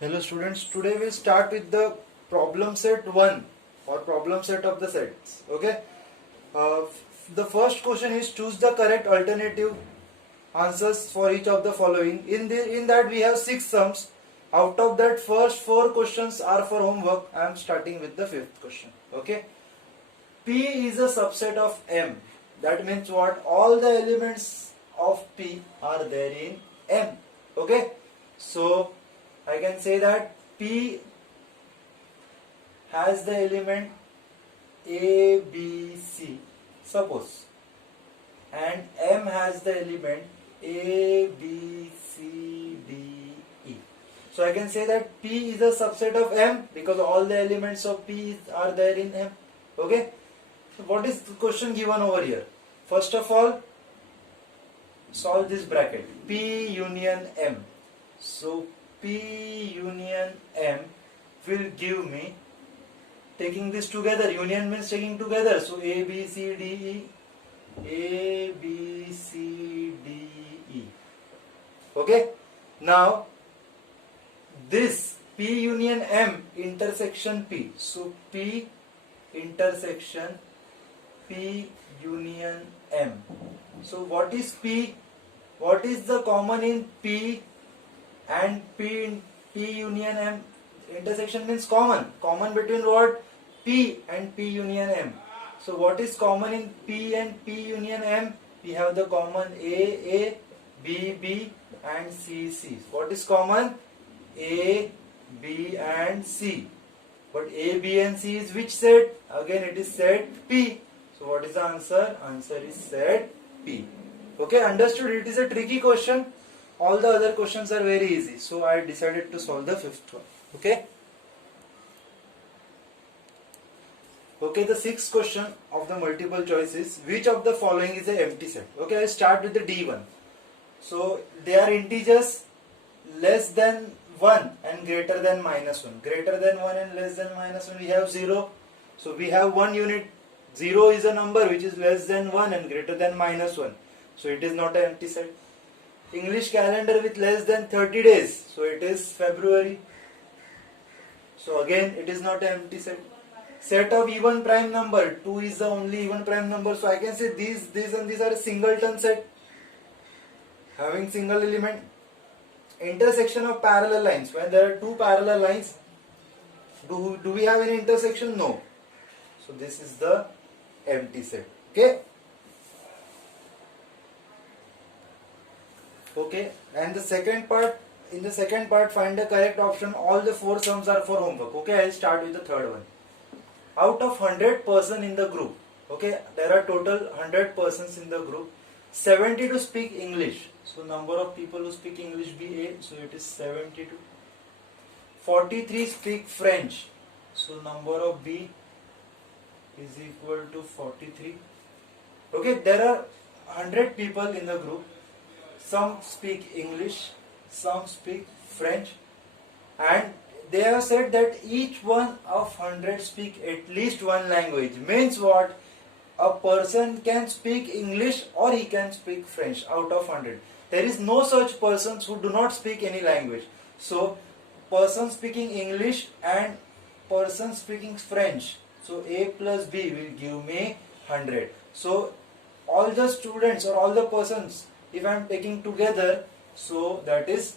Hello students, today we'll start with the problem set 1 or problem set of the sets. Okay. The first question is choose the correct alternative answers for each of the following. In that we have 6 sums. Out of that, first 4 questions are for homework. I am starting with the 5th question. Okay. P is a subset of M. That means what? All the elements of P are there in M. Okay. So I can say that P has the element A, B, C, suppose, and M has the element A, B, C, D, E. So I can say that P is a subset of M because all the elements of P are there in M. Okay. So what is the question given over here? First of all, solve this bracket. P union M. So P union M will give me, taking this together, union means taking together, so A, B, C, D, E, A, B, C, D, E. Okay. Now, this P union M intersection P. So P intersection P union M. So what is P? What is the common in P and P union M? Intersection means common. Common between what? P and P union M. So what is common in P and P union M? We have the common A, B, B and C, C. What is common? A, B and C. But A, B and C is which set? Again it is set P. So what is the answer? Answer is set P. Okay, understood? It is a tricky question. All the other questions are very easy. So I decided to solve the 5th one. Okay. Okay, the 6th question of the multiple choice is which of the following is an empty set? Okay, I start with the D1. So they are integers less than 1 and greater than minus 1. Greater than 1 and less than minus 1 we have 0. So we have one unit. 0 is a number which is less than 1 and greater than minus 1. So it is not an empty set. English calendar with less than 30 days. So it is February. So again it is not an empty set. Set of even prime number. 2 is the only even prime number. So I can say these and these are a singleton set. Having single element. Intersection of parallel lines. When there are two parallel lines, do we have any intersection? No. So this is the empty set. Okay. Okay, and the second part, in the second part, find the correct option. All the 4 sums are for homework. Okay, I'll start with the third one. Out of 100 persons in the group, okay, there are total 100 persons in the group. 72 speak English. So number of people who speak English be A. So it is 72. 43 speak French. So number of B is equal to 43. Okay, there are 100 people in the group. Some speak English, some speak French, and they have said that each one of 100 speak at least one language. Means what? A person can speak English or he can speak French out of 100. There is no such persons who do not speak any language. So, person speaking English and person speaking French. So, A plus B will give me 100. So, all the students or all the persons, if I am taking together, so that is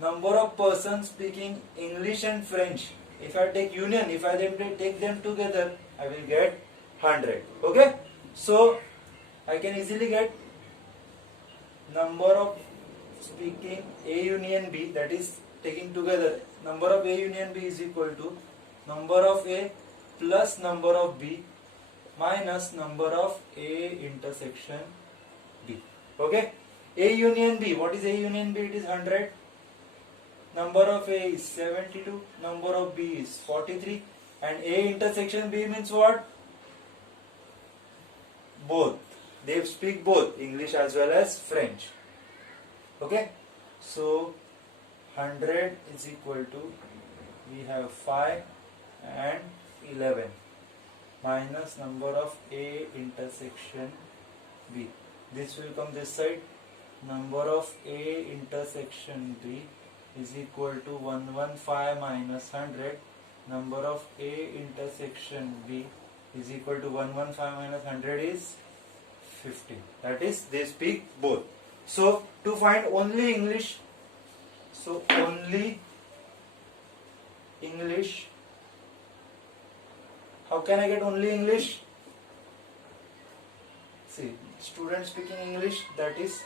number of persons speaking English and French. If I take union, if I take them together, I will get 100. Okay. So I can easily get number of speaking A union B, that is taking together number of A union B is equal to number of A plus number of B minus number of A intersection B. Okay. A union B. What is A union B? It is 100. Number of A is 72. Number of B is 43. And A intersection B means what? Both. They speak both English as well as French. Okay. So 100 is equal to, we have 5 and 11 minus number of A intersection B. This will come this side. Number of A intersection B is equal to 115 minus 100. Number of A intersection B is equal to 115 minus 100 is 50. That is, they speak both. So to find only English, so only English, how can I get only English? See, student speaking English, that is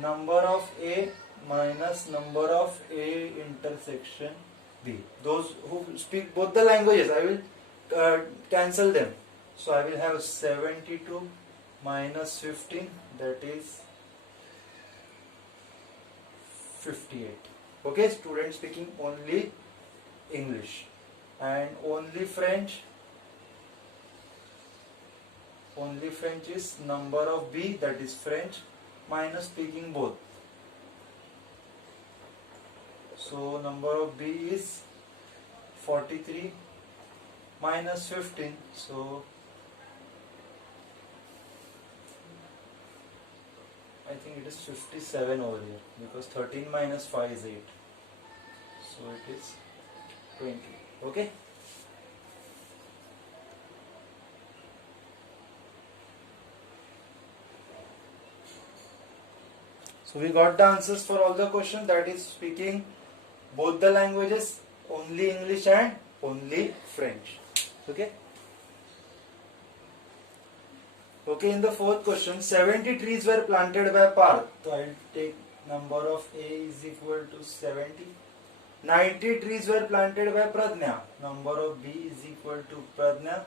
number of A minus number of A intersection B. Those who speak both the languages, I will cancel them. So I will have 72 minus 15, that is 58. Okay, student speaking only English. And only French is number of B, that is French, minus speaking both. So number of B is 43 minus 15. So I think it is 57 over here, because 13 minus 5 is 8. So it is 20. Okay. So we got the answers for all the questions, that is speaking both the languages, only English and only French. Okay. Okay, in the fourth question, 70 trees were planted by Parth. So I will take number of A is equal to 70. 90 trees were planted by Pradnya. Number of B is equal to Pradnya.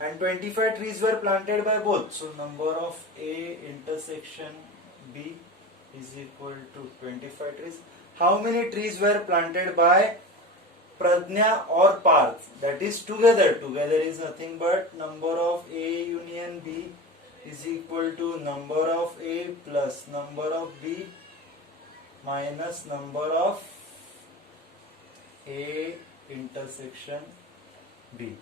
And 25 trees were planted by both. So number of A intersection B is equal to 25 trees. How many trees were planted by Pradnya or Parth? That is together. Together is nothing but number of A union B is equal to number of A plus number of B minus number of A intersection B.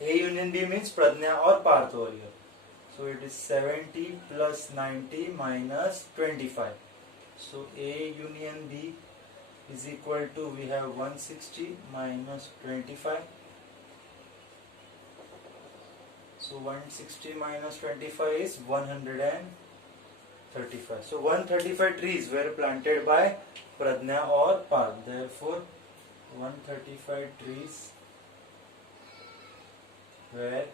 A union B means Pradnya or Parth over here. So it is 70 plus 90 minus 25. So A union B is equal to, we have 160 minus 25. So 160 minus 25 is 135. So 135 trees were planted by Pradnya or Parth. Therefore 135 trees were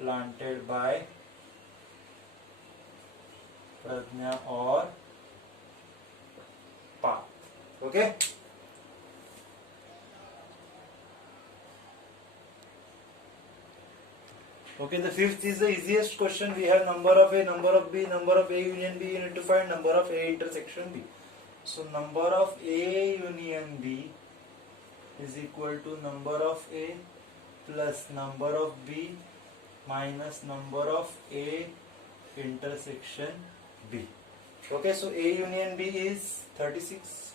planted by Pradnya or Parth. Okay. Okay, the fifth is the easiest question. We have number of A, number of B, number of A union B. You need to find number of A intersection B. So number of A union B is equal to number of A plus number of B minus number of A intersection B. Okay, so A union B is 36.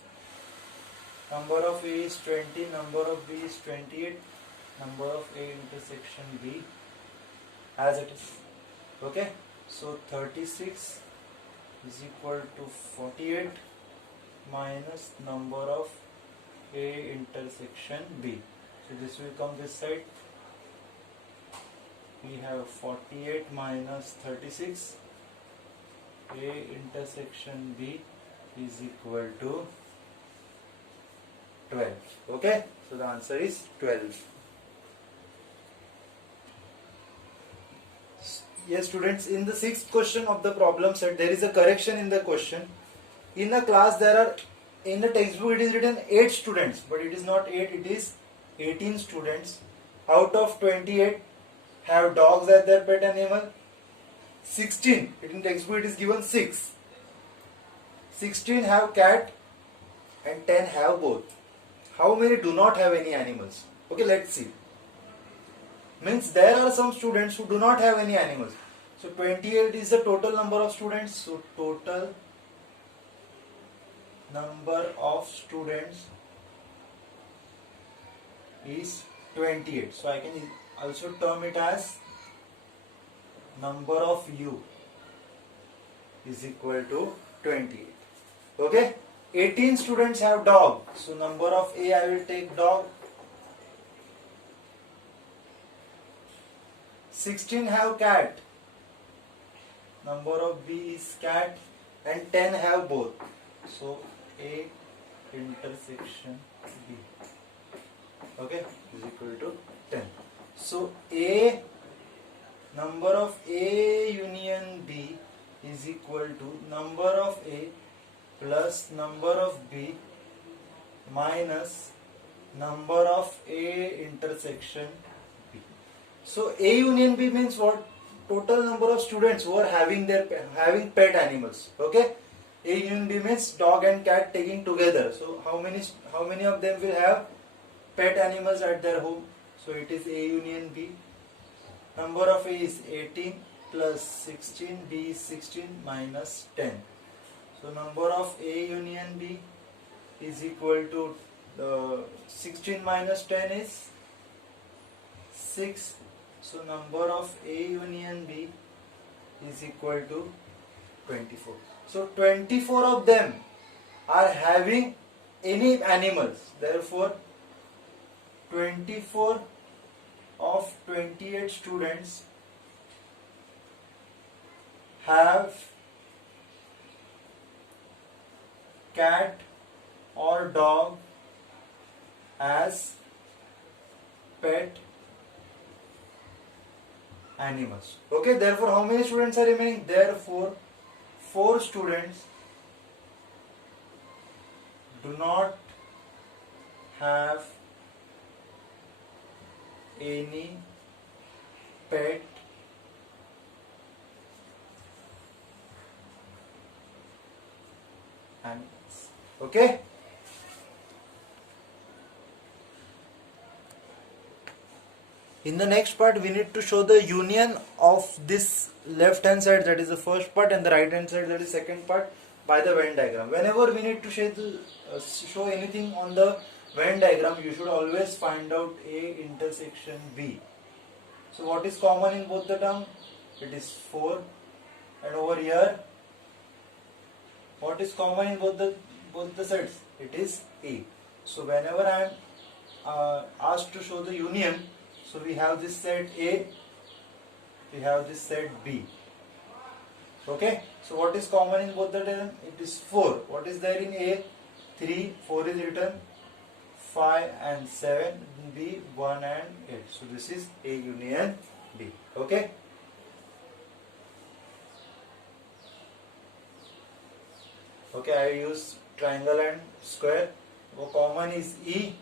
Number of A is 20. Number of B is 28. Number of A intersection B as it is. Okay, so 36 is equal to 48 minus number of A intersection B. So this will come this side. We have 48 minus 36. A intersection B is equal to 12. Okay, so the answer is 12. Yes, students, in the sixth question of the problem set, there is a correction in the question. In a class, there are, in the textbook it is written 8 students, but it is not 8, it is 18 students. Out of 28 have dogs as their pet animal. 16, in textbook it is given 6. 16 have cat and 10 have both. How many do not have any animals? Okay, let's see. Means there are some students who do not have any animals. So 28 is the total number of students. So total number of students is 28. So I can also term it as number of U is equal to 28. Okay, 18 students have dog, so number of A I will take dog. 16 have cat, number of B is cat, and 10 have both, so A intersection B, okay, is equal to 10. So A, number of A union B is equal to number of A plus number of B minus number of A intersection B. So A union B means what? Total number of students who are having pet animals. Okay, A union B means dog and cat taking together. So how many of them will have pet animals at their home? So it is A union B. Number of A is 18 plus 16, B is 16 minus 10. So number of A union B is equal to 16 minus 10 is 6. So number of A union B is equal to 24. So 24 of them are having any animals. Therefore 24 of 28 students have cat or dog as pet animals. Okay, therefore how many students are remaining? Therefore 4 students do not have any pet animals. Okay. In the next part, we need to show the union of this left hand side, that is the first part, and the right hand side, that is second part, by the Venn diagram. Whenever we need to show anything on the Venn diagram, you should always find out A intersection B. So what is common in both the terms? It is 4. And over here, what is common in both the sets? It is A. So whenever I am asked to show the union, so we have this set A, we have this set B. Okay. So what is common in both the terms? It is 4. What is there in A? 3. 4 is written. 5 and 7. B 1 and 8. So this is A union B. Okay. Okay, I use triangle and square. So common is E.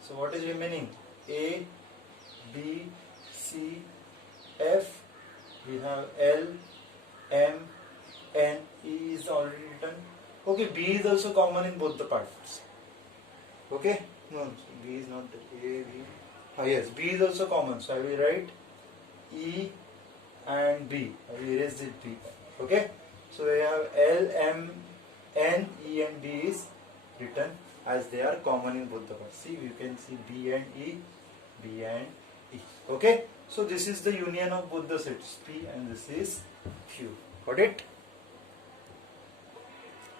So what is remaining? A, B, C, F. We have L, M, N. E is already written. Okay, B is also common in both the parts. Okay, no, so B is not A, B. Yes, B is also common. So I will write E and B. I will erase this B. Okay, so we have L, M, N, E and B is written as they are common in both the parts. See, you can see B and E, B and E. Okay, so this is the union of both the sets, P and this is Q. Got it?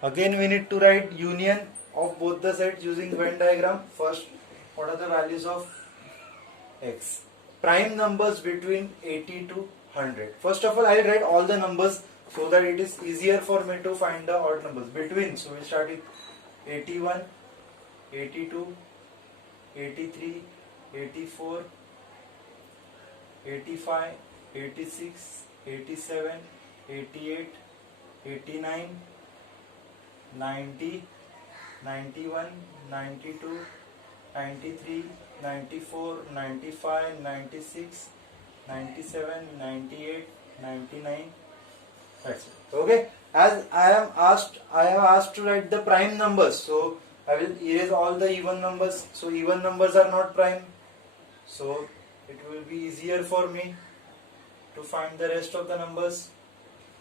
Again, we need to write union of both the sets using Venn diagram. First, what are the values of X? Prime numbers between 80 to 100. First of all, I will write all the numbers so that it is easier for me to find the odd numbers between. So we start with 81, 82, 83, 84, 85, 86, 87, 88, 89, 90, 91, 92, 93, 94, 95, 96, 97, 98, 99. That's it. Okay. As I have asked to write the prime numbers, so I will erase all the even numbers. So even numbers are not prime. So it will be easier for me to find the rest of the numbers.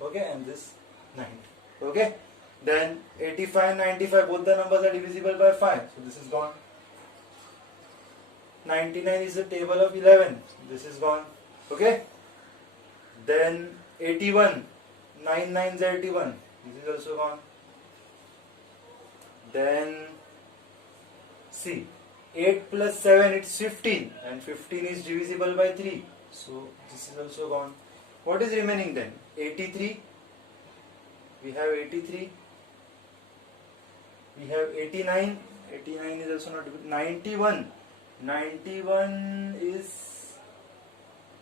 Okay, and this 90. Okay. Then 85, 95, both the numbers are divisible by 5. So this is gone. 99 is the table of 11. So this is gone. Okay. Then 81, 9 nines are 81. This is also gone. Then see, 8 plus 7 it's 15 and 15 is divisible by 3. So this is also gone. What is remaining then? 83. We have 83. We have 89. 89 is also not 91. 91 is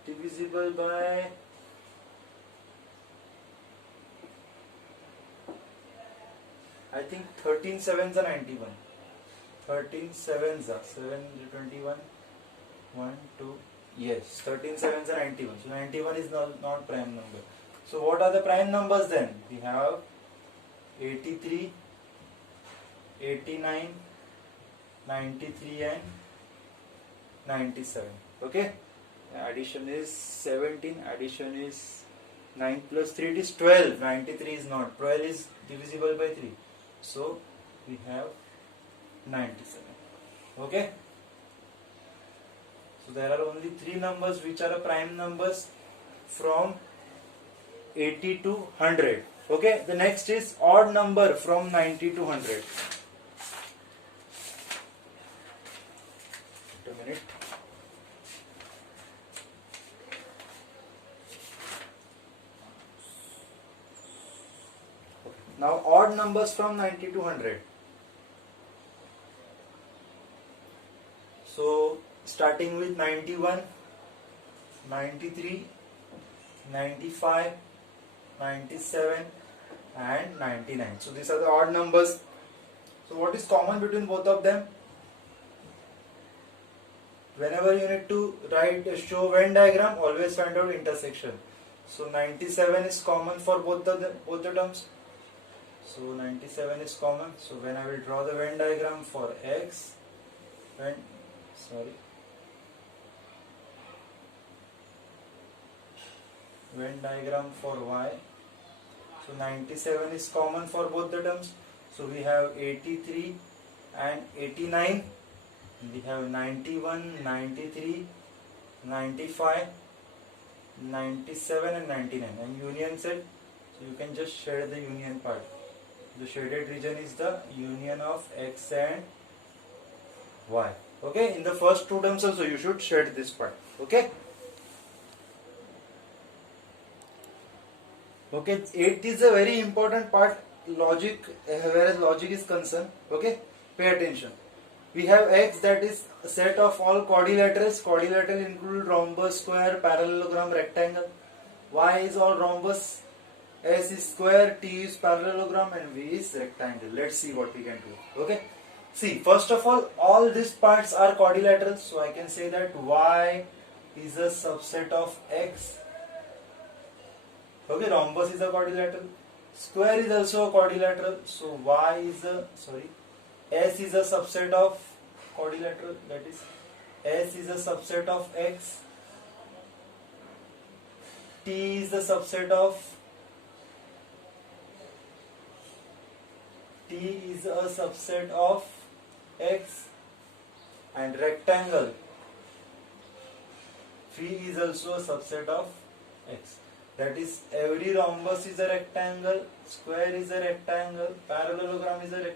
divisible by I think 13 sevens are 91. 13 sevens are 7 21. 1 2. Yes, 13 sevens are 91. So 91 is not prime number. So what are the prime numbers then? We have 83, 89, 93 and 97. Okay. Addition is 17. Addition is 9 plus 3 it is 12. 93 is not. 12 is divisible by 3. So we have 97. Okay. So there are only 3 numbers which are prime numbers from 80 to 100. Okay. The next is odd number from 90 to 100. Wait a minute. Now odd numbers from 90 to 100. So starting with 91, 93, 95, 97 and 99. So these are the odd numbers. So what is common between both of them? Whenever you need to show Venn diagram, always find out intersection. So 97 is common for both the terms. So 97 is common. So when I will draw the Venn diagram for X, Venn diagram for Y. So 97 is common for both the terms. So we have 83 and 89. We have 91, 93, 95, 97 and 99. And union set. So you can just shade the union part. The shaded region is the union of X and Y. Okay, in the first 2 terms also you should shade this part. Okay. Okay, 8 is a very important part, logic, whereas logic is concerned. Okay, pay attention. We have X, that is a set of all quadrilaterals. Quadrilateral include rhombus, square, parallelogram, rectangle. Y is all rhombus. S is square, T is parallelogram and V is rectangle. Let's see what we can do. Okay. See, first of all these parts are quadrilaterals. So I can say that Y is a subset of X. Okay, rhombus is a quadrilateral. Square is also a quadrilateral. So S is a subset of quadrilateral. That is, S is a subset of X. T is the subset of X, and rectangle V is also a subset of X. That is, every rhombus is a rectangle, square is a rectangle, parallelogram is a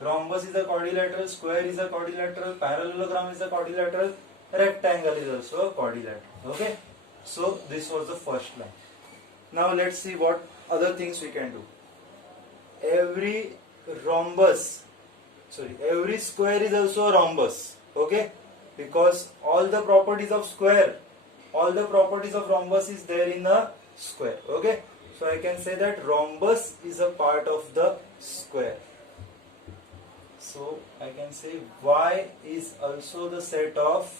rhombus is a quadrilateral, square is a quadrilateral, parallelogram is a quadrilateral, rectangle is also a quadrilateral. Okay, so this was the first line. Now let's see what other things we can do. Every square is also a rhombus. Okay, because all the properties of square, all the properties of rhombus is there in a square. Okay, so I can say that rhombus is a part of the square. So I can say Y is also the set of,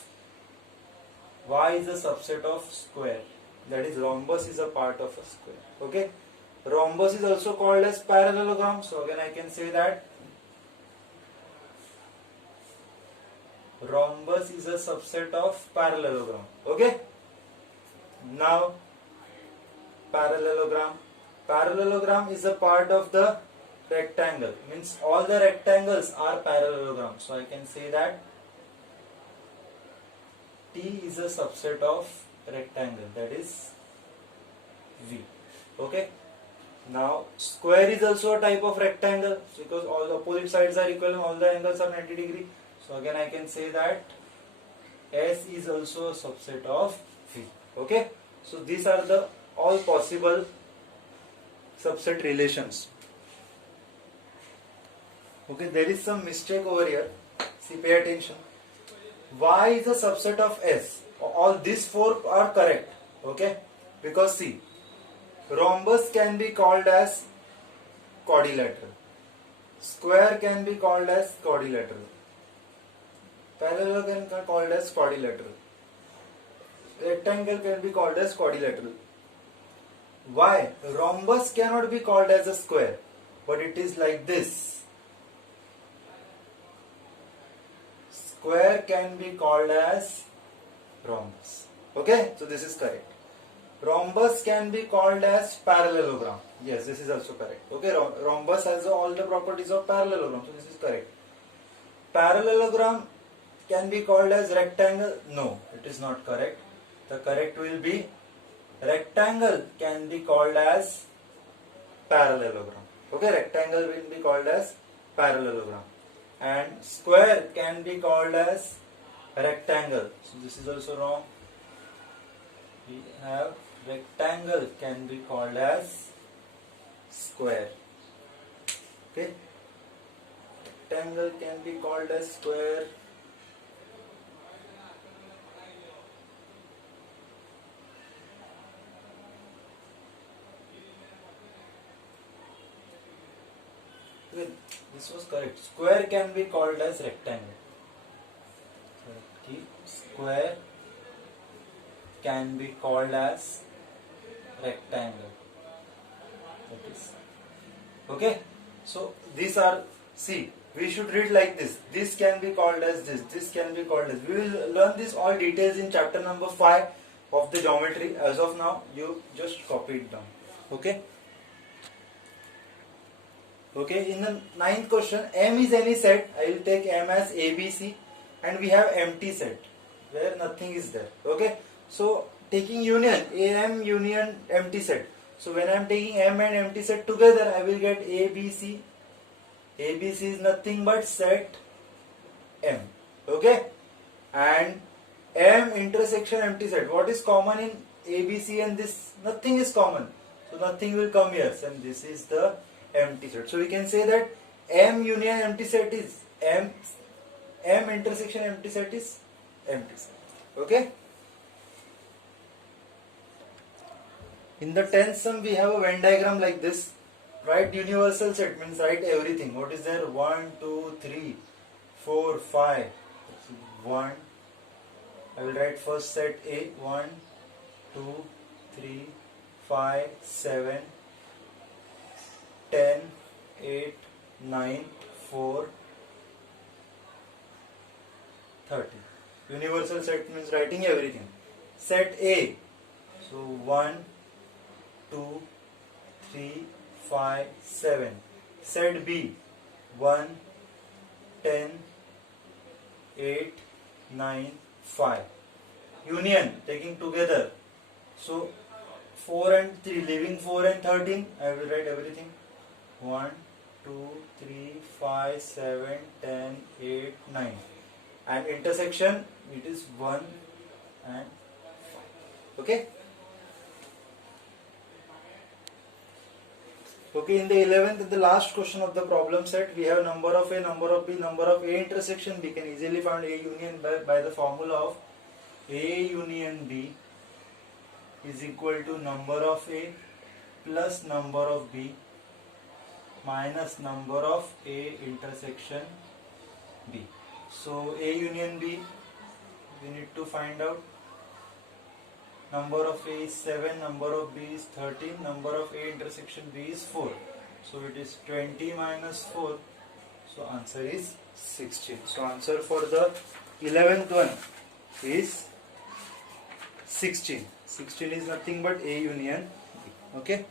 Y is a subset of square. That is, rhombus is a part of a square. Okay, rhombus is also called as parallelogram. So again I can say that rhombus is a subset of parallelogram. Okay. Now parallelogram is a part of the rectangle, means all the rectangles are parallelogram. So I can say that T is a subset of rectangle. That is, V. Okay. Now square is also a type of rectangle because all the opposite sides are equal and all the angles are 90 degree. So again I can say that S is also a subset of V. Okay. So these are the all possible subset relations. Okay, there is some mistake over here. See, pay attention. Y is a subset of S. All these four are correct. Okay, because see, rhombus can be called as quadrilateral. Square can be called as quadrilateral. Parallelogram can be called as quadrilateral. Rectangle can be called as quadrilateral. Why? Rhombus cannot be called as a square, but it is like this. Square can be called as rhombus. Okay, so this is correct. Rhombus can be called as parallelogram. Yes, this is also correct. Okay, rhombus has all the properties of parallelogram, so this is correct. Parallelogram can be called as rectangle. No, it is not correct. The correct will be rectangle can be called as parallelogram. Okay, rectangle will be called as parallelogram. And square can be called as rectangle. So this is also wrong. We have rectangle can be called as square. Okay. Rectangle can be called as square. Okay, this was correct. Square can be called as rectangle. Square can be called as rectangle. That is okay. So these are, see, we should read like this. This can be called as this. This can be called as. We will learn this all details in chapter number 5 of the geometry. As of now, you just copy it down. Okay. Okay. In the 9th question, M is any set. I will take M as ABC, and we have empty set where nothing is there. Okay. So taking union, AM union empty set. So when I am taking M and empty set together, I will get ABC. ABC is nothing but set M. Okay. And M intersection empty set. What is common in ABC and this? Nothing is common. So nothing will come here. And this is the empty set. So we can say that M union empty set is M intersection empty set is empty set. Okay. In the 10th sum, we have a Venn diagram like this. Write universal set means write everything. What is there? 1, 2, 3, 4, 5. 1. I will write first set A. 1, 2, 3, 5, 7, 10, 8, 9, 4, 30. Universal set means writing everything. Set A. So 1, 2, 3, 5, 7. Set B. 1, 10, 8, 9, 5. Union, taking together. So 4 and 3, leaving 4 and 13. I will write everything. 1, 2, 3, 5, 7, 10, 8, 9. And intersection, it is 1 and 5. Okay. Okay, in the 11th and the last question of the problem set, we have number of A, number of B, number of A intersection B. Can easily find A union by the formula of A union B is equal to number of A plus number of B minus number of A intersection B. So A union B, we need to find out. Number of A is 7, number of B is 13, number of A intersection B is 4. So it is 20 minus 4. So answer is 16. So answer for the 11th one is 16. 16 is nothing but A union B. Okay.